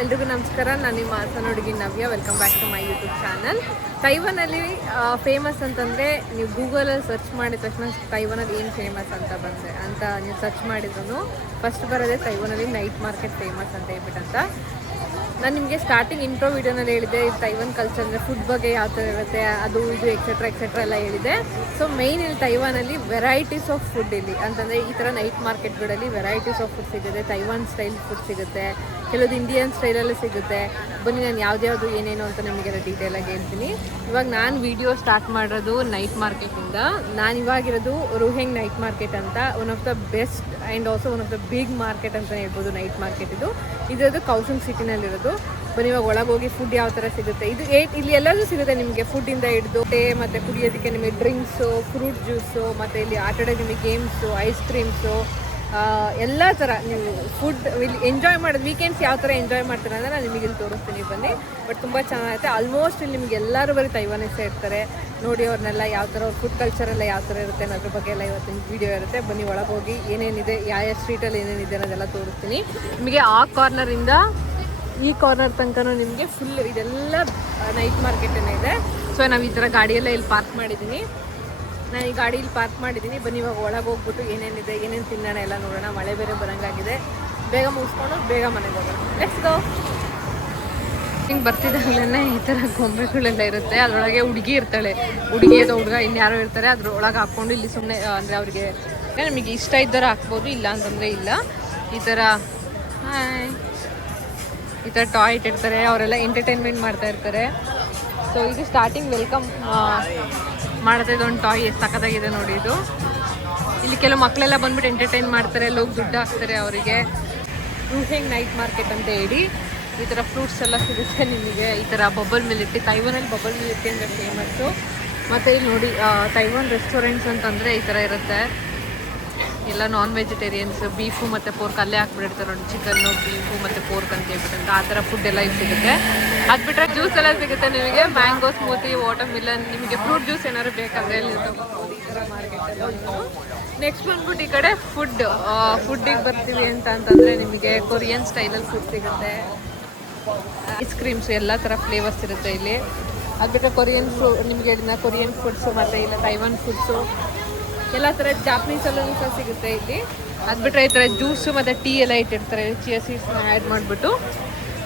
ಎಲ್ರಿಗೂ ನಮಸ್ಕಾರ. ನಾನು ನಿಮ್ಮ ಹಾಸನ ಹುಡುಗಿ Navya. Welcome back to my YouTube channel. ತೈವಾನಲ್ಲಿ ಫೇಮಸ್ ಅಂತಂದರೆ ನೀವು ಗೂಗಲಲ್ಲಿ ಸರ್ಚ್ ಮಾಡಿದ ತಕ್ಷಣ ತೈವಾನಲ್ಲಿ ಏನು ಫೇಮಸ್ ಅಂತ ನೀವು ಸರ್ಚ್ ಮಾಡಿದ್ರು ಫಸ್ಟ್ ಬರೋದೇ ತೈವಾನಲ್ಲಿ ನೈಟ್ ಮಾರ್ಕೆಟ್ ಫೇಮಸ್ ಅಂತ ಹೇಳ್ಬಿಟ್ಟಂತ. ನಾನು ನಿಮಗೆ ಸ್ಟಾರ್ಟಿಂಗ್ ಇಂಟ್ರೋ ವೀಡಿಯೋನಲ್ಲಿ ಹೇಳಿದೆ ತೈವಾನ್ ಕಲ್ಚರ್ ಅಂದರೆ ಫುಡ್ ಬಗ್ಗೆ ಯಾವ ಥರ ಇರುತ್ತೆ, ಅದು ಇದು ಎಕ್ಸೆಟ್ರಾ ಎಲ್ಲ ಹೇಳಿದೆ. ಸೊ ಮೇಯ್ನ್ ಇಲ್ಲಿ ತೈವಾನಲ್ಲಿ ವೆರೈಟೀಸ್ ಆಫ್ ಫುಡ್ ಇಲ್ಲಿ ಅಂತಂದರೆ ಈ ಥರ ನೈಟ್ ಮಾರ್ಕೆಟ್ಗಳಲ್ಲಿ ವೆರೈಟೀಸ್ ಆಫ್ ಫುಡ್ ಸಿಗುತ್ತೆ. ತೈವಾನ್ ಸ್ಟೈಲ್ ಫುಡ್ ಸಿಗುತ್ತೆ, ಕೆಲವೊಂದು ಇಂಡಿಯನ್ ಸ್ಟೈಲಲ್ಲಿ ಸಿಗುತ್ತೆ. ಬನ್ನಿ ನಾನು ಯಾವ್ದು ಏನೇನು ಅಂತ ನಿಮಗೆಲ್ಲ ಡೀಟೇಲಾಗಿ ಹೇಳ್ತೀನಿ. ಇವಾಗ ನಾನು ವಿಡಿಯೋ ಸ್ಟಾರ್ಟ್ ಮಾಡೋದು ನೈಟ್ ಮಾರ್ಕೆಟಿಂದ. ನಾನು ಇವಾಗಿರೋದು ರುಹೆಂಗ್ ನೈಟ್ ಮಾರ್ಕೆಟ್ ಅಂತ, one of the best and also one of the big market ಅಂತಲೇ ಹೇಳ್ಬೋದು ನೈಟ್ ಮಾರ್ಕೆಟ್ ಇದು ಕೌಸಂಗ್ ಸಿಟಿನಲ್ಲಿರೋದು. ಬನ್ನಿ ಇವಾಗ ಒಳಗೋಗಿ ಫುಡ್ ಯಾವ ಥರ ಸಿಗುತ್ತೆ. ಇಲ್ಲಿ ಎಲ್ಲದೂ ಸಿಗುತ್ತೆ ನಿಮಗೆ, ಫುಡ್ಡಿಂದ ಹಿಡಿದು ಮತ್ತು ಕುಡಿಯೋದಕ್ಕೆ ನಿಮಗೆ ಡ್ರಿಂಕ್ಸು, ಫ್ರೂಟ್ ಜ್ಯೂಸು, ಮತ್ತು ಇಲ್ಲಿ ಆಟಾಡೋದು ನಿಮಗೆ ಗೇಮ್ಸು, ಐಸ್ ಕ್ರೀಮ್ಸು, ಎಲ್ಲ ಥರ ನೀವು ಫುಡ್ ಇಲ್ಲಿ ಎಂಜಾಯ್ ಮಾಡೋದು. ವೀಕೆಂಡ್ಸ್ ಯಾವ ಥರ ಎಂಜಾಯ್ ಮಾಡ್ತಾರೆ ಅಂದರೆ ನಾನು ನಿಮಗೆ ಇಲ್ಲಿ ತೋರಿಸ್ತೀನಿ ಬನ್ನಿ. ಬಟ್ ತುಂಬ ಚೆನ್ನಾಗಿರುತ್ತೆ. ಆಲ್ಮೋಸ್ಟ್ ಇಲ್ಲಿ ನಿಮಗೆ ಎಲ್ಲರೂ ಬರೀ ತೈವಾನೀಸೇ ಇರ್ತಾರೆ. ನೋಡಿ ಅವ್ರನ್ನೆಲ್ಲ ಯಾವ ಥರ ಅವ್ರ ಫುಡ್ ಕಲ್ಚರೆಲ್ಲ ಯಾವ ಥರ ಇರುತ್ತೆ ಅನ್ನೋದ್ರ ಬಗ್ಗೆ ಎಲ್ಲ ಇವತ್ತಿನ ವೀಡಿಯೋ ಇರುತ್ತೆ. ಬನ್ನಿ ಒಳಗೋಗಿ ಏನೇನಿದೆ, ಯಾವ ಸ್ಟ್ರೀಟಲ್ಲಿ ಏನೇನಿದೆ ಅನ್ನೋದೆಲ್ಲ ತೋರಿಸ್ತೀನಿ ನಿಮಗೆ. ಆ ಕಾರ್ನರಿಂದ ಈ ಕಾರ್ನರ್ ತನಕ ನಿಮಗೆ ಫುಲ್ ಇದೆಲ್ಲ ನೈಟ್ ಮಾರ್ಕೆಟೇ ಇದೆ. ಸೊ ನಾವು ಈ ಥರ ಗಾಡಿಯೆಲ್ಲ ಇಲ್ಲಿ ಪಾರ್ಕ್ ಮಾಡಿದ್ದೀನಿ. ನಾನು ಈ ಗಾಡೀಲಿ ಪಾರ್ಕ್ ಮಾಡಿದ್ದೀನಿ. ಬನ್ನಿ ಇವಾಗ ಒಳಗೆ ಹೋಗ್ಬಿಟ್ಟು ಏನೇನಿದೆ, ಏನೇನು ತಿನ್ನೋಣ ಎಲ್ಲ ನೋಡೋಣ. ಮಳೆ ಬೇರೆ ಬರೋಂಗಾಗಿದೆ, ಬೇಗ ಮುಗಿಸ್ಕೊಂಡು ಬೇಗ ಮನೆಗೆ ಹೋಗೋಣ. Let's go. ಹಿಂಗೆ ಬರ್ತಿದ್ದಾಗಲೇ ಈ ಥರ ಗೊಂಬೆಗಳೆಲ್ಲ ಇರುತ್ತೆ. ಅದರೊಳಗೆ ಹುಡುಗಿ ಇರ್ತಾಳೆ, ಹುಡುಗಿ ಅಥವಾ ಹುಡುಗ ಇನ್ಯಾರೋ ಇರ್ತಾರೆ. ಅದ್ರೊಳಗೆ ಹಾಕ್ಕೊಂಡು ಇಲ್ಲಿ ಸುಮ್ಮನೆ ಅಂದರೆ ಅವ್ರಿಗೆ ನಮಗೆ ಇಷ್ಟ ಇದ್ದರೆ ಹಾಕ್ಬೋದು, ಇಲ್ಲ ಅಂತಂದರೆ ಇಲ್ಲ. ಈ ಥರ ಟಾಯ್ ಇಟ್ಟಿರ್ತಾರೆ, ಅವರೆಲ್ಲ ಎಂಟರ್ಟೈನ್ಮೆಂಟ್ ಮಾಡ್ತಾ ಇರ್ತಾರೆ. ಸೊ ಇದು ಸ್ಟಾರ್ಟಿಂಗ್ ವೆಲ್ಕಮ್ ಮಾಡ್ತಾ ಇದೊಂದು ಟಾಯ್ ಎಷ್ಟು ಸಖತ್ತಾಗಿದೆ ನೋಡಿ ಇದು. ಇಲ್ಲಿ ಕೆಲವು ಮಕ್ಕಳೆಲ್ಲ ಬಂದ್ಬಿಟ್ಟು ಎಂಟರ್ಟೈನ್ ಮಾಡ್ತಾರೆ, ಅಲ್ಲಿ ಹೋಗಿ ದುಡ್ಡು ಹಾಕ್ತಾರೆ ಅವರಿಗೆ. ರುಹೆಂಗ್ ನೈಟ್ ಮಾರ್ಕೆಟ್ ಅಂತ ಹೇಳಿ ಈ ಥರ ಫ್ರೂಟ್ಸ್ ಎಲ್ಲ ಸಿಗುತ್ತೆ ನಿಮಗೆ. ಈ ಥರ ಬಬಲ್ ಮಿಲಿಟಿ, ತೈವಾನಲ್ಲಿ ಬಬಲ್ ಮಿಲಿಟಿ ಅಂದರೆ ಫೇಮಸ್ಸು. ಮತ್ತು ಇಲ್ಲಿ ನೋಡಿ ತೈವಾನ್ ರೆಸ್ಟೋರೆಂಟ್ಸ್ ಅಂತಂದರೆ ಈ ಥರ ಇರುತ್ತೆ. ಎಲ್ಲ ನಾನ್ ವೆಜಿಟೇರಿಯನ್ಸ್, ಬೀಫು ಮತ್ತು ಪೋರ್ಕ್ ಅಲ್ಲೇ ಹಾಕ್ಬಿಟ್ಟಿರ್ತಾರೆ ನೋಡಿ. ಚಿಕನ್ನು, ಬೀಫು ಮತ್ತು ಪೋರ್ಕ್ ಅಂತ ಹೇಳ್ಬಿಟ್ಟು ಆ ಥರ ಫುಡ್ ಎಲ್ಲ ಇಲ್ಲಿ ಸಿಗುತ್ತೆ. ಅದು ಬಿಟ್ಟರೆ ಜ್ಯೂಸ್ ಎಲ್ಲ ಸಿಗುತ್ತೆ ನಿಮಗೆ. ಮ್ಯಾಂಗೋ ಸ್ಮೂತಿ, ವಾಟರ್ ಮಿಲನ್, ನಿಮಗೆ ಫ್ರೂಟ್ ಜ್ಯೂಸ್ ಏನಾದ್ರು ಬೇಕಾದರೆ ಇಲ್ಲಿ ತಗೋಬೋದು ಈ ಥರ ಮಾರ್ಕೆಟಲ್ಲಿ. ನೆಕ್ಸ್ಟ್ ಬಂದ್ಬಿಟ್ಟು ಈ ಕಡೆ ಫುಡ್ಡಿಗೆ ಬರ್ತೀವಿ ಅಂತಂದರೆ ನಿಮಗೆ ಕೊರಿಯನ್ ಸ್ಟೈಲಲ್ಲಿ ಫುಡ್ ಸಿಗುತ್ತೆ. ಐಸ್ ಕ್ರೀಮ್ಸು ಎಲ್ಲ ಥರ ಫ್ಲೇವರ್ಸ್ ಇರುತ್ತೆ ಇಲ್ಲಿ. ಅದು ಬಿಟ್ಟರೆ ನಿಮಗೆ ಕೊರಿಯನ್ ಫುಡ್ಸು ಮತ್ತು ಇಲ್ಲ ತೈವಾನ್ ಫುಡ್ಸು ಎಲ್ಲ ಥರ ಜಾಪನೀಸಲ್ಲೂ ಸಹ ಸಿಗುತ್ತೆ ಇಲ್ಲಿ. ಅದು ಬಿಟ್ಟರೆ ಈ ಥರ ಜ್ಯೂಸು ಮತ್ತು ಟೀ ಎಲ್ಲ ಇಟ್ಟಿರ್ತಾರೆ, ಚಿಯಾ ಸೀಡ್ಸ್ನ ಆ್ಯಡ್ ಮಾಡಿಬಿಟ್ಟು.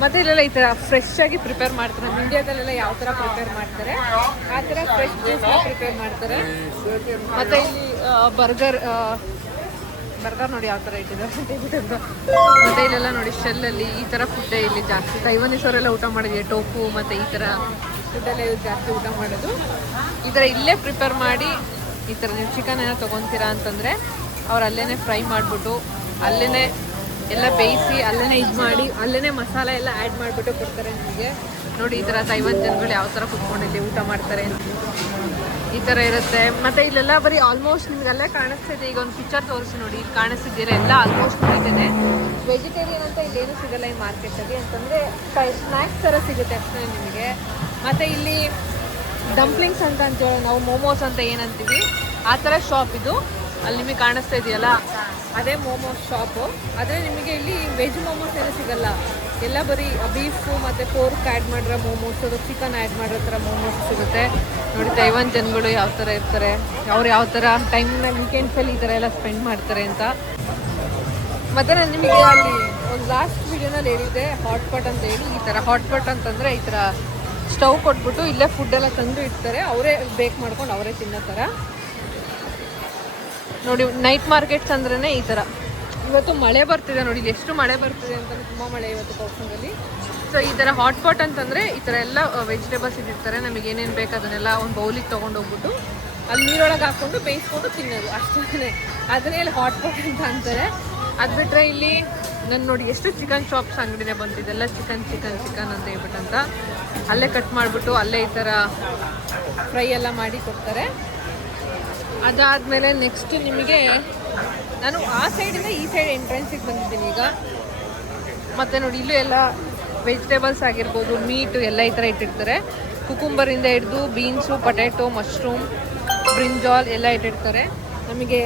ಮತ್ತು ಇಲ್ಲೆಲ್ಲ ಈ ಥರ ಫ್ರೆಶ್ ಆಗಿ ಪ್ರಿಪೇರ್ ಮಾಡ್ತಾರೆ. ನಮ್ಮ ಇಂಡಿಯಾದಲ್ಲೆಲ್ಲ ಯಾವ ಥರ ಪ್ರಿಪೇರ್ ಮಾಡ್ತಾರೆ ಆ ಥರ ಫ್ರೆಶ್ ಜ್ಯೂಸ್ನ ಪ್ರಿಪೇರ್ ಮಾಡ್ತಾರೆ. ಮತ್ತು ಇಲ್ಲಿ ಬರ್ಗರ್ ನೋಡಿ ಯಾವ ಥರ ಇಟ್ಟಿದ್ದಾರೆ ಅಂತ ಹೇಳ್ಬಿಟ್ಟು. ಮತ್ತು ಇಲ್ಲೆಲ್ಲ ನೋಡಿ ಶೆಲ್ಲಲ್ಲಿ ಈ ಥರ ಫುಡ್ಡೇ ಇಲ್ಲಿ ಜಾಸ್ತಿ. ತೈವಾನೀಸವರೆಲ್ಲ ಊಟ ಮಾಡಿದ್ವಿ, ಟೋಫು ಮತ್ತು ಈ ಥರ ಫುಡ್ಡೆಲ್ಲ ಜಾಸ್ತಿ ಊಟ ಮಾಡೋದು. ಈ ಥರ ಇಲ್ಲೇ ಪ್ರಿಪೇರ್ ಮಾಡಿ ಈ ಥರ ನೀವು ಚಿಕನ್ ಏನೋ ತೊಗೊತೀರಾ ಅಂತಂದರೆ ಅವ್ರು ಅಲ್ಲೇ ಫ್ರೈ ಮಾಡಿಬಿಟ್ಟು ಅಲ್ಲೇ ಎಲ್ಲ ಬೇಯಿಸಿ ಅಲ್ಲೇ ಇದು ಮಾಡಿ ಅಲ್ಲೇ ಮಸಾಲೆ ಎಲ್ಲ ಆ್ಯಡ್ ಮಾಡಿಬಿಟ್ಟು ಕೊಡ್ತಾರೆ ನಿಮಗೆ. ನೋಡಿ ಈ ಥರ ತೈವಾನ್ ಜನಗಳು ಯಾವ ಥರ ಕುತ್ಕೊಂಡಿಲ್ಲಿ ಊಟ ಮಾಡ್ತಾರೆ ಈ ಥರ ಇರುತ್ತೆ. ಮತ್ತು ಇಲ್ಲೆಲ್ಲ ಬರೀ ಆಲ್ಮೋಸ್ಟ್ ನಿಮ್ಗೆ ಅಲ್ಲೇ ಕಾಣಿಸ್ತಿದೆ. ಈಗ ಒಂದು ಪಿಕ್ಚರ್ ತೋರಿಸಿ ನೋಡಿ, ಇಲ್ಲಿ ಕಾಣಿಸ್ತಿದ್ದೀರ ಎಲ್ಲ ಆಲ್ಮೋಸ್ಟ್ ಮುಗಿದಿದೆ. ವೆಜಿಟೇರಿಯನ್ ಅಂತ ಇಲ್ಲೇನು ಸಿಗೋಲ್ಲ ಈ ಮಾರ್ಕೆಟಲ್ಲಿ, ಅಂತಂದರೆ ಸ್ನ್ಯಾಕ್ಸ್ ಥರ ಸಿಗುತ್ತೆ ಅಷ್ಟೇ ನಿಮಗೆ. ಮತ್ತು ಇಲ್ಲಿ ಡಂಪ್ಲಿಂಗ್ಸ್ ಅಂತೇಳಿ ನಾವು ಮೋಮೋಸ್ ಅಂತ ಏನಂತೀವಿ ಆ ಥರ ಶಾಪ್ ಇದು. ಅಲ್ಲಿ ನಿಮಗೆ ಕಾಣಿಸ್ತಾ ಇದೆಯಲ್ಲ ಅದೇ ಮೋಮೋಸ್ ಶಾಪು. ಆದರೆ ನಿಮಗೆ ಇಲ್ಲಿ ವೆಜ್ ಮೋಮೋಸ್ ಏನೂ ಸಿಗೋಲ್ಲ, ಎಲ್ಲ ಬರೀ ಬೀಫು ಮತ್ತು ಪೋರ್ಕ್ ಆ್ಯಡ್ ಮಾಡಿರೋ ಮೋಮೋಸ್, ಅದು ಚಿಕನ್ ಆ್ಯಡ್ ಮಾಡಿರೋ ಥರ ಮೋಮೋಸ್ ಸಿಗುತ್ತೆ. ನೋಡಿ ತೈವಾನ್ ಜನಗಳು ಯಾವ ಥರ ಇರ್ತಾರೆ, ಅವ್ರು ಯಾವ ಥರ ಟೈಮ್ನ ವೀಕೆಂಡ್ಸಲ್ಲಿ ಈ ಥರ ಎಲ್ಲ ಸ್ಪೆಂಡ್ ಮಾಡ್ತಾರೆ ಅಂತ. ಮತ್ತು ನಾನು ನಿಮಗೆ ಅಲ್ಲಿ ಒಂದು ಲಾಸ್ಟ್ ವೀಡಿಯೋನಲ್ಲಿ ಹೇಳಿದ್ದೆ ಹಾಟ್ಪಾಟ್ ಅಂತ ಹೇಳಿ. ಈ ಥರ ಹಾಟ್ಪಾಟ್ ಅಂತಂದರೆ ಈ ಥರ ಸ್ಟವ್ ಕೊಟ್ಬಿಟ್ಟು ಇಲ್ಲೇ ಫುಡ್ಡೆಲ್ಲ ತಂದು ಇಡ್ತಾರೆ, ಅವರೇ ಬೇಕ್ ಮಾಡ್ಕೊಂಡು ಅವರೇ ತಿನ್ನೋ ಥರ. ನೋಡಿ ನೈಟ್ ಮಾರ್ಕೆಟ್ಸ್ ಅಂದ್ರೇ ಈ ಥರ. ಇವತ್ತು ಮಳೆ ಬರ್ತಿದೆ ನೋಡಿ, ಇಲ್ಲಿ ಎಷ್ಟು ಮಳೆ ಬರ್ತಿದೆ ಅಂತಂದರೆ ತುಂಬ ಮಳೆ ಇವತ್ತು ಕೌಸಂಗಲ್ಲಿ. ಸೊ ಈ ಥರ ಹಾಟ್ಪಾಟ್ ಅಂತಂದರೆ ಈ ಥರ ಎಲ್ಲ ವೆಜಿಟೇಬಲ್ಸ್ ಇಟ್ಟಿರ್ತಾರೆ. ನಮಗೆ ಏನೇನು ಬೇಕು ಅದನ್ನೆಲ್ಲ ಒಂದು ಬೌಲಿಗೆ ತೊಗೊಂಡೋಗ್ಬಿಟ್ಟು ಅಲ್ಲಿ ನೀರೊಳಗೆ ಹಾಕ್ಕೊಂಡು ಬೇಯಿಸ್ಕೊಂಡು ತಿನ್ನೋದು ಅಷ್ಟೇ. ಅದನ್ನೇ ಇಲ್ಲಿ ಹಾಟ್ಪಾಟ್ ಅಂತ ಅಂತಾರೆ. ಅದು ಬಿಟ್ಟರೆ ಇಲ್ಲಿ ನಾನು ನೋಡಿ ಎಷ್ಟು ಚಿಕನ್ ಶಾಪ್ಸ್ ಅಂಗಡಿನೇ ಬಂದಿದ್ದೆಲ್ಲ ಚಿಕನ್ ಅಂತ ಹೇಳ್ಬಿಟ್ಟಂತ ಅಲ್ಲೇ ಕಟ್ ಮಾಡಿಬಿಟ್ಟು ಅಲ್ಲೇ ಈ ಥರ ಫ್ರೈ ಎಲ್ಲ ಮಾಡಿ ಕೊಡ್ತಾರೆ. ಅದಾದಮೇಲೆ ನೆಕ್ಸ್ಟ್ ನಿಮಗೆ ನಾನು ಆ ಸೈಡಿಂದ ಈ ಸೈಡ್ ಎಂಟ್ರೆನ್ಸಿಗೆ ಬಂದಿದ್ದೀನಿ ಈಗ. ಮತ್ತು ನೋಡಿ ಇಲ್ಲೂ ಎಲ್ಲ ವೆಜಿಟೇಬಲ್ಸ್ ಆಗಿರ್ಬೋದು, ಮೀಟು ಎಲ್ಲ ಈ ಥರ ಇಟ್ಟಿರ್ತಾರೆ. ಕುಕುಂಬರಿಂದ ಹಿಡಿದು ಬೀನ್ಸು, ಪೊಟ್ಯಾಟೊ, ಮಶ್ರೂಮ್, ಬ್ರಿಂಜಾಲ್ ಎಲ್ಲ ಇಟ್ಟಿರ್ತಾರೆ. ನಮಗೆ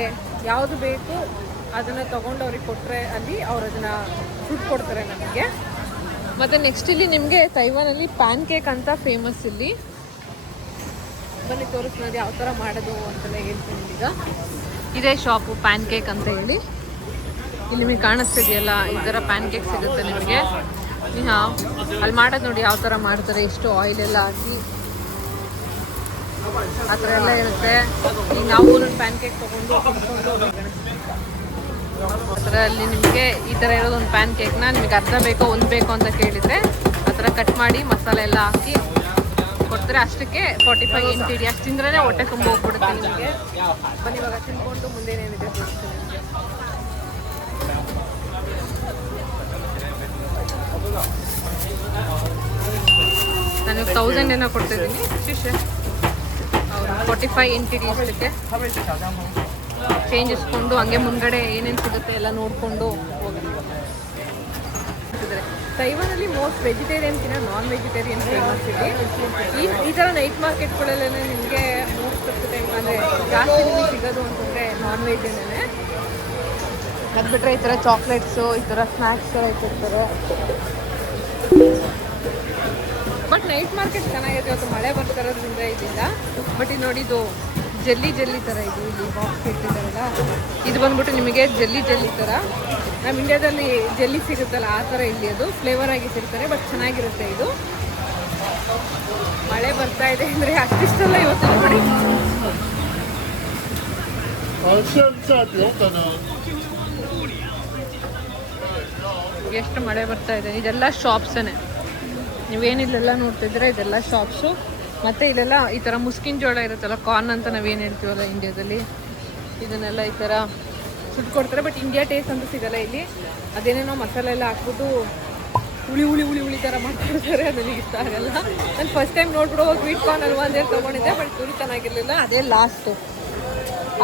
ಯಾವುದು ಬೇಕು ಅದನ್ನು ತೊಗೊಂಡು ಅವ್ರಿಗೆ ಕೊಟ್ಟರೆ ಅಲ್ಲಿ ಅವ್ರು ಅದನ್ನು ಫುಡ್ ಕೊಡ್ತಾರೆ ನಮಗೆ. ಮತ್ತು ನೆಕ್ಸ್ಟ್ ಇಲ್ಲಿ ನಿಮಗೆ ತೈವಾನಲ್ಲಿ ಪ್ಯಾನ್ ಕೇಕ್ ಅಂತ ಫೇಮಸ್. ಇಲ್ಲಿ ಬನ್ನಿ ತೋರಿಸ್ತೀನಿ ಯಾವ ಥರ ಮಾಡೋದು ಅಂತೆಲ್ಲ ಹೇಳ್ತೀನಿ. ಈಗ ಇದೇ ಶಾಪು ಪ್ಯಾನ್ ಕೇಕ್ ಅಂತ ಹೇಳಿ. ಇಲ್ಲಿ ನಿಮಗೆ ಕಾಣಿಸ್ತಿದೆಯಲ್ಲ ಈ ಥರ ಪ್ಯಾನ್ ಕೇಕ್ ಸಿಗುತ್ತೆ ನಿಮಗೆ. ಹಾಂ, ಅಲ್ಲಿ ಮಾಡೋದು ನೋಡಿ ಯಾವ ಥರ ಮಾಡ್ತಾರೆ, ಎಷ್ಟು ಆಯಿಲ್ ಎಲ್ಲ ಹಾಕಿ ಆ ಥರ ಎಲ್ಲ ಇರುತ್ತೆ. ಈಗ ನಾವು ಒಂದೊಂದು ಪ್ಯಾನ್ ಕೇಕ್ ತೊಗೊಂಡು ಆ ಥರ ಅಲ್ಲಿ ನಿಮಗೆ ಈ ಥರ ಇರೋದು ಒಂದು ಪ್ಯಾನ್ ಕೇಕ್ನ ನಿಮಗೆ ಅರ್ಧ ಬೇಕೋ ಒಂದು ಬೇಕೋ ಅಂತ ಕೇಳಿದರೆ ಆ ಥರ ಕಟ್ ಮಾಡಿ ಮಸಾಲೆ ಎಲ್ಲ ಹಾಕಿ ಕೊಡ್ತಾರೆ. ಅಷ್ಟಕ್ಕೆ 45 NTD ಅಷ್ಟು ತಿಂದ್ರೇ ಹೊಟ್ಟೆ ತುಂಬ ಹೋಗ್ಬಿಡುತ್ತೆ ನಿಮಗೆ. ಬನ್ನಿ ಇವಾಗ ತಿನ್ಕೊಂಡು ಮುಂದೇನೇನಿದೆ ತೋರಿಸ್ತೀನಿ ನಿಮಗೆ. ನಾನು 1000 ಏನೋ ಕೊಡ್ತಿದ್ದೀನಿ ಶಿಶೆ. 45 NTD ಅಷ್ಟಕ್ಕೆ ಚೇಂಜ್ ಇಸ್ಕೊಂಡು ಹಂಗೆ ಮುಂದ್ಗಡೆ ಏನೇನು ಸಿಗುತ್ತೆ ಎಲ್ಲ ನೋಡಿಕೊಂಡು ಹೋಗೋಣ. ತೈವಾನಲ್ಲಿ ಮೋಸ್ಟ್ ವೆಜಿಟೇರಿಯನ್ಕಿಂತ ನಾನ್ ವೆಜಿಟೇರಿಯನ್ ಫೇಮಸ್ ಇದೆ. ಈ ಥರ ನೈಟ್ ಮಾರ್ಕೆಟ್ಗಳಲ್ಲೇ ನಿಮಗೆ ಮೋಸ್ಟ್ ಆಫ್ ದ ಟೈಮ್ ಅಂದರೆ ಜಾಸ್ತಿ ನಿಮಗೆ ಸಿಗೋದು ಅಂತಂದರೆ ನಾನ್ ವೆಜ್ಜೇನೆ. ಅದು ಬಿಟ್ಟರೆ ಈ ಥರ ಚಾಕ್ಲೇಟ್ಸು ಈ ಥರ ಸ್ನ್ಯಾಕ್ಸ್ ಎಲ್ಲ ಇಟ್ಟಿರ್ತಾರೆ. ಬಟ್ ನೈಟ್ ಮಾರ್ಕೆಟ್ ಚೆನ್ನಾಗಿದೆ. ಇವತ್ತು ಮಳೆ ಬರ್ತಾ ಇರೋದ್ರಿಂದ ಇದಿಲ್ಲ. ಬಟ್ ಇದು ನೋಡಿ, ಇದು ಜೆಲ್ಲಿ ಥರ ಇದು ಇಲ್ಲಿ ಬಾಕ್ಸ್ ಇಟ್ಟಿದ್ದಾರಲ್ಲ, ಇದು ಬಂದ್ಬಿಟ್ಟು ನಿಮಗೆ ಜೆಲ್ಲಿ ಥರ. ನಮ್ಮ ಇಂಡಿಯಾದಲ್ಲಿ ಜೆಲ್ಲಿ ಸಿಗುತ್ತಲ್ಲ ಆ ಥರ ಇಲ್ಲಿ ಅದು ಫ್ಲೇವರ್ ಆಗಿ ಸಿಗ್ತಾರೆ. ಬಟ್ ಚೆನ್ನಾಗಿರುತ್ತೆ ಇದು. ಮಳೆ ಬರ್ತಾ ಇದೆ ಅಂದರೆ ಅಷ್ಟಿಷ್ಟೆಲ್ಲ ಇವತ್ತು ನೋಡಿ ಎಷ್ಟು ಮಳೆ ಬರ್ತಾ ಇದೆ. ಇದೆಲ್ಲ ಶಾಪ್ಸೇ, ನೀವೇನಿಲ್ಲೆಲ್ಲ ನೋಡ್ತಿದ್ರೆ ಇದೆಲ್ಲ ಶಾಪ್ಸು. ಮತ್ತು ಇಲ್ಲೆಲ್ಲ ಈ ಥರ ಮುಸ್ಕಿನ ಜೋಳ ಇರುತ್ತಲ್ಲ, ಕಾರ್ನ್ ಅಂತ ನಾವೇನು ಹೇಳ್ತೀವಲ್ಲ ಇಂಡಿಯಾದಲ್ಲಿ, ಇದನ್ನೆಲ್ಲ ಈ ಥರ ಸುಟ್ಕೊಡ್ತಾರೆ. ಬಟ್ ಇಂಡಿಯಾ ಟೇಸ್ಟ್ ಅಂತೂ ಸಿಗೋಲ್ಲ ಇಲ್ಲಿ. ಅದೇನೇನೋ ಮಸಾಲೆ ಎಲ್ಲ ಹಾಕ್ಬಿಟ್ಟು ಹುಳಿ ಥರ ಮಾಡ್ಕೊಡ್ತಾರೆ. ಅದು ನನಗೆ ಇಷ್ಟ ಆಗಲ್ಲ. ನಾನು ಫಸ್ಟ್ ಟೈಮ್ ನೋಡ್ಬಿಡೋ ಸ್ವೀಟ್ ಕಾರ್ನ್ ಅಲ್ವಾ ಅಂತೇಳಿ ತೊಗೊಂಡಿದ್ದೆ. ಬಟ್ ತುರಿ ಚೆನ್ನಾಗಿರಲಿಲ್ಲ. ಅದೇ ಲಾಸ್ಟು.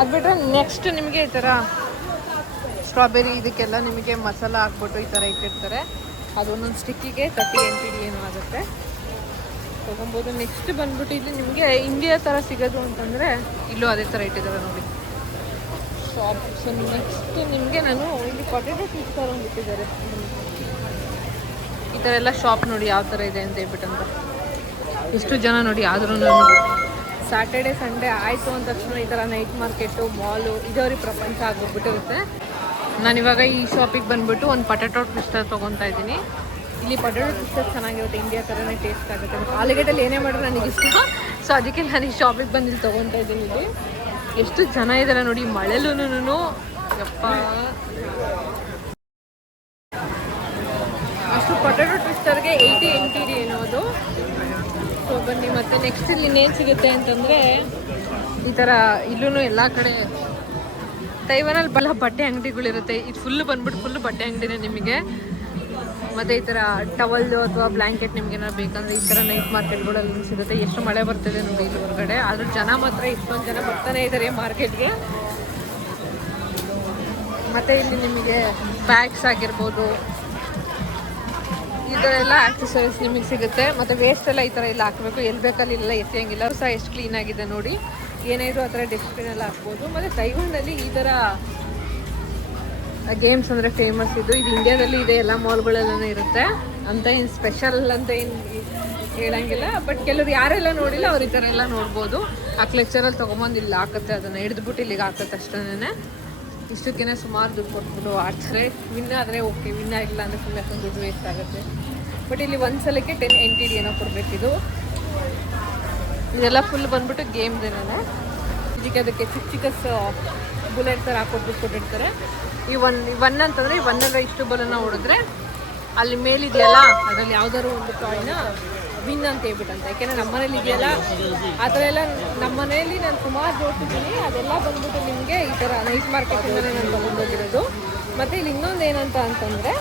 ಅದು ಬಿಟ್ಟರೆ ನೆಕ್ಸ್ಟ್ ನಿಮಗೆ ಈ ಥರ ಸ್ಟ್ರಾಬೆರಿ ಇದಕ್ಕೆಲ್ಲ ನಿಮಗೆ ಮಸಾಲ ಹಾಕ್ಬಿಟ್ಟು ಈ ಥರ ಇಟ್ಟಿರ್ತಾರೆ. ಅದು ಒಂದೊಂದು ಸ್ಟಿಕ್ಕಿಗೆ 30 NTD ಏನೋ ಆಗುತ್ತೆ, ತೊಗೊಬೋದು. ನೆಕ್ಸ್ಟ್ ಬಂದ್ಬಿಟ್ಟು ಇಲ್ಲಿ ನಿಮಗೆ ಇಂಡಿಯಾ ಥರ ಸಿಗೋದು ಅಂತಂದರೆ ಇಲ್ಲೂ ಅದೇ ಥರ ಇಟ್ಟಿದ್ದಾರೆ ನೋಡಿ ಶಾಪ್ಸ್. ನೆಕ್ಸ್ಟ್ ನಿಮಗೆ ನಾನು ಇಲ್ಲಿ ಪೊಟೇಟೊ ಚಿಪ್ಸ್ ಥರ ಒಂದು ಇಟ್ಟಿದ್ದಾರೆ. ಈ ಥರ ಎಲ್ಲ ಶಾಪ್ ನೋಡಿ ಯಾವ ಥರ ಇದೆ ಅಂತ ಹೇಳ್ಬಿಟ್ಟಂತ. ಎಷ್ಟು ಜನ ನೋಡಿ. ಆದ್ರೂ ಸ್ಯಾಟರ್ಡೆ ಸಂಡೇ ಆಯಿತು ಅಂದ ತಕ್ಷಣ ಈ ಥರ ನೈಟ್ ಮಾರ್ಕೆಟು ಮಾಲು ಇದವ್ರಿಗೆ ಪ್ರಪಂಚ ಆಗೋಗ್ಬಿಟ್ಟಿರುತ್ತೆ. ನಾನಿವಾಗ ಈ ಶಾಪಿಗೆ ಬಂದುಬಿಟ್ಟು ಒಂದು ಪೊಟೇಟೊ ಟ್ವಿಸ್ಟರ್ ತೊಗೊತಾ ಇದ್ದೀನಿ. ಇಲ್ಲಿ ಪೊಟೇಟೊ ಟ್ವಿಸ್ಟರ್ ಚೆನ್ನಾಗಿರುತ್ತೆ, ಇಂಡಿಯಾ ಥರನೇ ಟೇಸ್ಟ್ ಆಗುತ್ತೆ. ಆಲೂಗಡ್ಡೆಲಿ ಏನೇ ಮಾಡಿದ್ರೆ ನನಗೆ ಇಷ್ಟ. ಸೊ ಅದಕ್ಕೆ ನಾನು ಈ ಶಾಪಿಗೆ ಬಂದು ಇಲ್ಲಿ ತೊಗೊತಾ ಇದ್ದೀನಿ. ಇಲ್ಲಿ ಎಷ್ಟು ಜನ ಇದ್ದಾರೆ ನೋಡಿ, ಮಳೆಲೂ ಯಪ್ಪ ಅಷ್ಟು. ಪೊಟೇಟೊ ಟ್ವಿಸ್ಟರ್ಗೆ 80 NTD ಏನೋದು. ಸೊ ಬನ್ನಿ ಮತ್ತೆ ನೆಕ್ಸ್ಟ್ ಇಲ್ಲಿ ಇನ್ನೇನು ಸಿಗುತ್ತೆ ಅಂತಂದರೆ ಈ ಥರ ಇಲ್ಲೂ ಎಲ್ಲ ಕಡೆ ತೈವಾನಲ್ಲಿ ಬಟ್ಟೆ ಅಂಗಡಿಗಳಿರುತ್ತೆ. ಇದು ಫುಲ್ಲು ಬಂದ್ಬಿಟ್ಟು ಫುಲ್ಲು ಬಟ್ಟೆ ಅಂಗಡಿನೇ ನಿಮಗೆ. ಮತ್ತು ಈ ಥರ ಟವಲ್ಲು ಅಥವಾ ಬ್ಲ್ಯಾಂಕೆಟ್ ನಿಮ್ಗೆ ಏನಾರು ಬೇಕಂದರೆ ಈ ಥರ ನೈಟ್ ಮಾರ್ಕೆಟ್ಗಳಲ್ಲಿ ಸಿಗುತ್ತೆ. ಎಷ್ಟು ಮಳೆ ಬರ್ತಿದೆ ನೋಡಿ ಇಲ್ಲಿ ಹೊರಗಡೆ. ಆದರೂ ಜನ ಮಾತ್ರ ಇಷ್ಟೊಂದು ಜನ ಬರ್ತಾನೆ ಇದ್ದಾರೆ ಮಾರ್ಕೆಟ್ಗೆ. ಮತ್ತು ಇಲ್ಲಿ ನಿಮಗೆ ಬ್ಯಾಗ್ಸ್ ಆಗಿರ್ಬೋದು, ಈ ಥರ ಎಲ್ಲ ಆಕ್ಸೆಸರೀಸ್ ನಿಮಗೆ ಸಿಗುತ್ತೆ. ಮತ್ತು ವೇಸ್ಟ್ ಎಲ್ಲ ಈ ಥರ ಎಲ್ಲ ಹಾಕಬೇಕು, ಎಲ್ಲಿ ಬೇಕಲ್ಲಿ ಇಲ್ಲ ಎಸೆಯಂಗಿಲ್ಲ. ಸಹ ಎಷ್ಟು ಕ್ಲೀನಾಗಿದೆ ನೋಡಿ. ಏನಾದರೂ ಆ ಥರ ಡಸ್ಟ್ಬಿನ್ ಎಲ್ಲ ಹಾಕ್ಬೋದು. ಮತ್ತು ತೈವಾನಲ್ಲಿ ಈ ಥರ ಗೇಮ್ಸ್ ಅಂದರೆ ಫೇಮಸ್ ಇದು ಇಂಡಿಯಾದಲ್ಲಿ ಇದೆ, ಎಲ್ಲ ಮಾಲ್ಗಳೆಲ್ಲನೂ ಇರುತ್ತೆ ಅಂತ. ಏನು ಸ್ಪೆಷಲ್ ಅಂತ ಏನು ಹೇಳಂಗಿಲ್ಲ. ಬಟ್ ಕೆಲವ್ರು ಯಾರೆಲ್ಲ ನೋಡಿಲ್ಲ ಅವ್ರು ಈ ಥರ ಎಲ್ಲ ನೋಡ್ಬೋದು. ಆ ಕ್ಲೆಕ್ಚರಲ್ಲಿ ತೊಗೊಂಬಂದು ಇಲ್ಲಿ ಹಾಕುತ್ತೆ, ಅದನ್ನು ಹಿಡಿದ್ಬಿಟ್ಟು ಇಲ್ಲಿಗೆ ಹಾಕುತ್ತೆ ಅಷ್ಟೇ. ಇಷ್ಟಕ್ಕೇ ಸುಮಾರು ದುಡ್ಡು ಕೊಟ್ಬಿಟ್ಟು ಆಡ್ತಾರೆ. ವಿನ್ ಆದರೆ ಓಕೆ, ವಿನ್ ಆಗಿಲ್ಲ ಅಂದರೆ ಸುಮ್ಮನೆ ಅಷ್ಟೊಂದು ದುಡ್ಡು ವೇಸ್ಟ್ ಆಗುತ್ತೆ. ಬಟ್ ಇಲ್ಲಿ ಒಂದು ಸಲಕ್ಕೆ 10 NTD ಏನೋ ಕೊಡಬೇಕಿದು. ಇದೆಲ್ಲ ಫುಲ್ ಬಂದ್ಬಿಟ್ಟು ಗೇಮ್ದೇನೆ. ಇದಕ್ಕೆ ಅದಕ್ಕೆ ಚಿಕ್ಕ ಬುಲೆಟ್ ಥರ ಕೊಟ್ಟಿರ್ತಾರೆ. ಈ ಒನ್ ಅಂತಂದರೆ ಈ ಒನ್ನಲ್ಲಿ ಇಷ್ಟು ಬಲನ್ನ ಹೊಡೆದ್ರೆ ಅಲ್ಲಿ ಮೇಲಿದೆಯಲ್ಲ ಅದರಲ್ಲಿ ಯಾವ್ದಾದ್ರು ಒಂದು ಟಾಯ್ನ ವಿನ್ ಅಂತ ಹೇಳ್ಬಿಟ್ಟಂತ. ಯಾಕೆಂದರೆ ನಮ್ಮ ಮನೇಲಿ ಇದೆಯಲ್ಲ ಆ ಥರ ಎಲ್ಲ ನಮ್ಮ ಮನೆಯಲ್ಲಿ ನಾನು ಸುಮಾರು ಜೋಡಿಸಿದ್ದೀನಿ. ಅದೆಲ್ಲ ಬಂದ್ಬಿಟ್ಟು ನಿಮಗೆ ಈ ಥರ ನೈಟ್ ಮಾರ್ಕೆಟಿಂದಲೇ ನಾನು ತೊಗೊಂಡೋಗಿರೋದು. ಮತ್ತು ಇಲ್ಲಿ ಇನ್ನೊಂದು ಏನಂತ ಅಂತಂದರೆ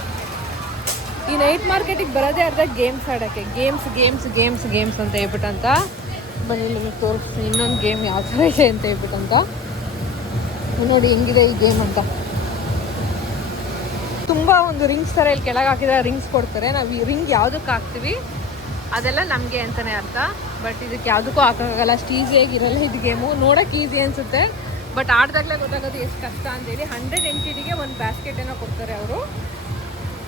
ಈ ನೈಟ್ ಮಾರ್ಕೆಟಿಗೆ ಬರೋದೇ ಅರ್ಧ ಗೇಮ್ಸ್ ಆಡೋಕ್ಕೆ. ಗೇಮ್ಸ್ ಅಂತ ಹೇಳ್ಬಿಟ್ಟಂತ. ಬನ್ನಿ ನಿಮಗೆ ತೋರಿಸ್ತೀನಿ ಇನ್ನೊಂದು ಗೇಮ್ ಯಾವ ಥರ ಇದೆ ಅಂತ ಹೇಳ್ಬಿಟ್ಟಂತ. ನೋಡಿ ಹೆಂಗಿದೆ ಈ ಗೇಮ್ ಅಂತ. ತುಂಬ ಒಂದು ರಿಂಗ್ಸ್ ಥರ ಇಲ್ಲಿ ಕೆಳಗೆ ಹಾಕಿದ್ರೆ ರಿಂಗ್ಸ್ ಕೊಡ್ತಾರೆ. ನಾವು ಈ ರಿಂಗ್ ಯಾವುದಕ್ಕೆ ಹಾಕ್ತೀವಿ ಅದೆಲ್ಲ ನಮಗೆ ಅಂತಲೇ ಅರ್ಥ. ಬಟ್ ಇದಕ್ಕೆ ಯಾವುದಕ್ಕೂ ಹಾಕೋಕ್ಕಾಗಲ್ಲ, ಅಷ್ಟು ಈಸಿಯಾಗಿರಲ್ಲ ಇದು ಗೇಮು. ನೋಡೋಕೆ ಈಸಿ ಅನಿಸುತ್ತೆ, ಬಟ್ ಆಡ್ದಾಗಲೇ ಗೊತ್ತಾಗೋದು ಎಷ್ಟು ಕಷ್ಟ ಅಂತೇಳಿ. 100 NTDಗೆ ಒಂದು ಬ್ಯಾಸ್ಕೆಟ್ ಏನೋ ಕೊಡ್ತಾರೆ ಅವರು.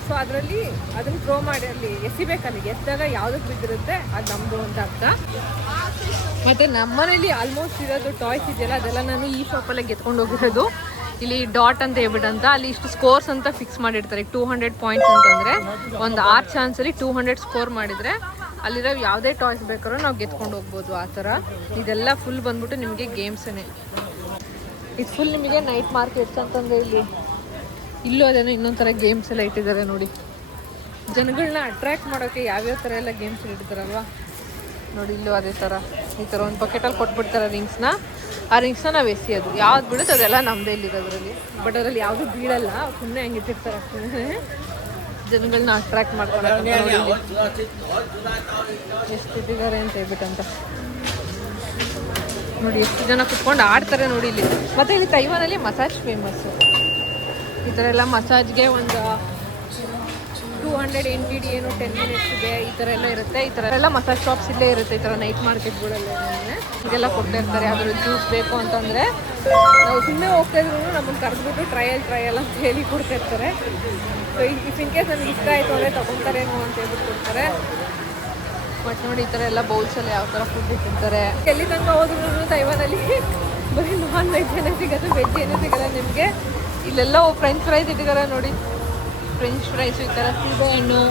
ಸೊ ಅದರಲ್ಲಿ ಅದನ್ನು ಥ್ರೋ ಮಾಡಿ ಅಲ್ಲಿ ಎಸಿಬೇಕಲ್ಲಿಗೆ ಎಸಿದಾಗ ಯಾವುದಕ್ಕೆ ಬಿದ್ದಿರುತ್ತೆ ಅದು ನಮ್ಮದು ಅಂತ ಅರ್ಥ. ಮತ್ತು ನಮ್ಮನೇಲಿ ಆಲ್ಮೋಸ್ಟ್ ಇರೋದು ಟಾಯ್ಸ್ ಇದೆಯಲ್ಲ ಅದೆಲ್ಲ ನಾನು ಈ ಶಾಪಲ್ಲೇ ಗೆತ್ಕೊಂಡು ಹೋಗಿರೋದು. ಇಲ್ಲಿ ಡಾಟ್ ಅಂತ ಹೇಳ್ಬಿಟ್ಟಂತ ಅಲ್ಲಿ ಇಷ್ಟು ಸ್ಕೋರ್ಸ್ ಅಂತ ಫಿಕ್ಸ್ ಮಾಡಿರ್ತಾರೆ. 200 ಪಾಯಿಂಟ್ಸ್ ಅಂತಂದರೆ ಒಂದು 6 ಚಾನ್ಸಲ್ಲಿ 200 ಸ್ಕೋರ್ ಮಾಡಿದರೆ ಅಲ್ಲಿರೋ ಯಾವುದೇ ಟಾಯ್ಸ್ ಬೇಕಾದ್ರೂ ನಾವು ಗೆತ್ಕೊಂಡು ಹೋಗ್ಬೋದು. ಆ ಥರ ಇದೆಲ್ಲ ಫುಲ್ ಬಂದ್ಬಿಟ್ಟು ನಿಮಗೆ ಗೇಮ್ಸೇ. ಇದು ಫುಲ್ ನಿಮಗೆ ನೈಟ್ ಮಾರ್ಕೆಟ್ಸ್ ಅಂತಂದರೆ ಇಲ್ಲೂ ಅದೇನೋ ಇನ್ನೊಂದು ಥರ ಗೇಮ್ಸ್ ಎಲ್ಲ ಇಟ್ಟಿದ್ದಾರೆ ನೋಡಿ. ಜನಗಳನ್ನ ಅಟ್ರ್ಯಾಕ್ಟ್ ಮಾಡೋಕ್ಕೆ ಯಾವ್ಯಾವ ಥರ ಎಲ್ಲ ಗೇಮ್ಸ್ ಇಟ್ಟಿದ್ದಾರಲ್ವ ನೋಡಿ. ಇಲ್ಲೂ ಅದೇ ಥರ ಈ ಥರ ಒಂದು ಬಕೆಟಲ್ಲಿ ಕೊಟ್ಬಿಡ್ತಾರೆ ರಿಂಗ್ಸ್ನ. ಆ ರಿಂಗ್ಸ್ನ ನಾವು ಎಸೆಯೋದು, ಯಾವ್ದು ಬೀಳುತ್ತೆ ಅದೆಲ್ಲ ನಮ್ಮದೇ ಇಲ್ಲಿರೋದ್ರಲ್ಲಿ. ಬಟ್ ಅದರಲ್ಲಿ ಯಾವುದೂ ಬೀಳಲ್ಲ, ಸುಮ್ಮನೆ ಹಂಗೆ ಇಟ್ಟಿರ್ತಾರೆ ಅಷ್ಟೇ ಜನಗಳನ್ನ ಅಟ್ರ್ಯಾಕ್ಟ್ ಮಾಡ್ತಾರೆ. ಎಷ್ಟು ಇಟ್ಟಿದ್ದಾರೆ ಅಂತ ಹೇಳ್ಬಿಟ್ಟಂತ ನೋಡಿ. ಎಷ್ಟು ಜನ ಕುತ್ಕೊಂಡು ಆಡ್ತಾರೆ ನೋಡಿ ಇಲ್ಲಿ. ಮತ್ತು ಇಲ್ಲಿ ತೈವಾನಲ್ಲಿ ಮಸಾಜ್ ಫೇಮಸ್ಸು. ಈ ಥರ ಎಲ್ಲ ಮಸಾಜ್ಗೆ ಒಂದು 200 NTD ಏನು 10 ಮಿನಿಟ್ಸ್ ಇದೆ ಈ ಥರ ಎಲ್ಲ ಇರುತ್ತೆ. ಈ ಥರ ಎಲ್ಲ ಮಸಾಜ್ ಶಾಪ್ಸ್ ಇಲ್ಲೇ ಇರುತ್ತೆ. ಈ ಥರ ನೈಟ್ ಮಾರ್ಕೆಟ್ಗಳೆಲ್ಲ ಇದೆಲ್ಲ ಕೊಡ್ತಾ ಇರ್ತಾರೆ. ಯಾವ್ದಾದ್ರು ಜ್ಯೂಸ್ ಬೇಕು ಅಂತಂದರೆ ನಾವು ಸುಮ್ಮನೆ ಹೋಗ್ತಾ ಇದ್ರು ನಮ್ಮನ್ನು ಕರೆದ್ಬಿಟ್ಟು ಟ್ರಯಲ್ ಅಂತ ಹೇಳಿ ಕೊಡ್ತಾ ಇರ್ತಾರೆ. ಸೊ ಇಫ್ ಇನ್ ಕೇಸ್ ನನಗೆ ಇಷ್ಟ ಆಯಿತು ಅಂದರೆ ತೊಗೊತಾರೇನೋ ಅಂತ ಹೇಳ್ಬಿಟ್ಟು ಕೊಡ್ತಾರೆ. ಬಟ್ ನೋಡಿ ಈ ಥರ ಎಲ್ಲ ಬೌಲ್ಸಲ್ಲಿ ಯಾವ ಥರ ಫುಡ್ ಇಟ್ಟಿರ್ತಾರೆ. ಎಲ್ಲಿ ತನಕ ಹೋದ್ರೂ ತೈವಾನಲ್ಲಿ ಬರೀ ನಾನ್ ವೆಜ್ ಏನೇ ಸಿಗುತ್ತೆ, ವೆಜ್ ಏನೂ ಸಿಗಲ್ಲ ನಿಮಗೆ. ಇಲ್ಲೆಲ್ಲ ಫ್ರೆಂಚ್ ಫ್ರೈಸ್ ಇಟ್ಟಿದ್ದಾರೆ ನೋಡಿ. ಫ್ರೆಂಚ್ ಫ್ರೈಸು ಈ ಥರ ಸೀಬೆ ಹಣ್ಣು,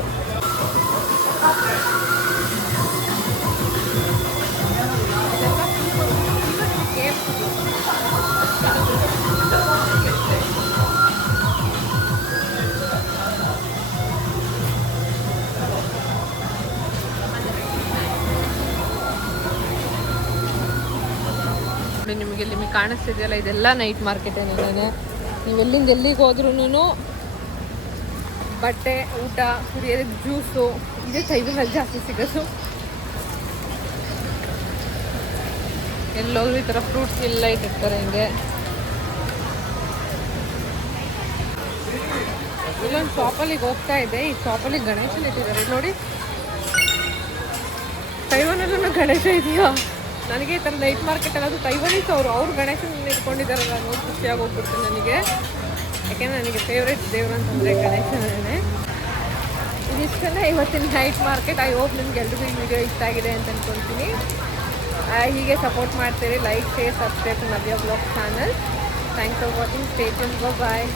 ನಿಮಗೆ ಕಾಣಿಸ್ತಿದೆಯಲ್ಲ ಇದೆಲ್ಲ ನೈಟ್ ಮಾರ್ಕೆಟೇನೇ. ನೀವು ಎಲ್ಲಿಗೆ ಹೋದ್ರೂ ಬಟ್ಟೆ, ಊಟ, ಕುಡಿಯೋದಕ್ಕೆ ಜ್ಯೂಸು ಇದೇ ತೈವಾನಲ್ಲಿ ಜಾಸ್ತಿ ಸಿಗೋದು. ಎಲ್ಲೋದ್ರೂ ಈ ಥರ ಫ್ರೂಟ್ಸ್ ಎಲ್ಲ ಇಟ್ಟಿರ್ತಾರೆ ಹಿಂಗೆ. ಇಲ್ಲೊಂದು ಶಾಪಲ್ಲಿಗೆ ಹೋಗ್ತಾ ಇದೆ. ಈ ಶಾಪಲ್ಲಿ ಗಣೇಶನ ಇಟ್ಟಿದ್ದಾರೆ ನೋಡಿ. ತೈವಾನಲ್ಲೂ ಗಣೇಶ ಇದೆಯಾ? ನನಗೆ ಈ ಥರ ನೈಟ್ ಮಾರ್ಕೆಟ್ ಅನ್ನೋದು ತೈವಾನೀಸ್ ಅವ್ರು ಗಣೇಶನ ಇಟ್ಕೊಂಡಿದ್ದಾರಲ್ಲ ನೋಡಿ ಖುಷಿಯಾಗಿ ಹೋಗ್ಬಿಡ್ತು ನನಗೆ. ಯಾಕೆಂದರೆ ನನಗೆ ಫೇವ್ರೆಟ್ ದೇವ್ರು ಅಂತಂದರೆ ಗಣೇಶನೇ. ಇದಿಷ್ಟೇ ಇವತ್ತಿನ ನೈಟ್ ಮಾರ್ಕೆಟ್. ಐ ಹೋಪ್ ನಿಮ್ಗೆ ಎಲ್ರಿಗೂ ಈ ವಿಡಿಯೋ ಇಷ್ಟ ಆಗಿದೆ ಅಂತ ಅಂದ್ಕೊಳ್ತೀನಿ. ಹೀಗೆ ಸಪೋರ್ಟ್ ಮಾಡ್ತೀರಿ. Like, share, subscribe to Navya blog channel. Thanks for watching. Stay tuned. Bye.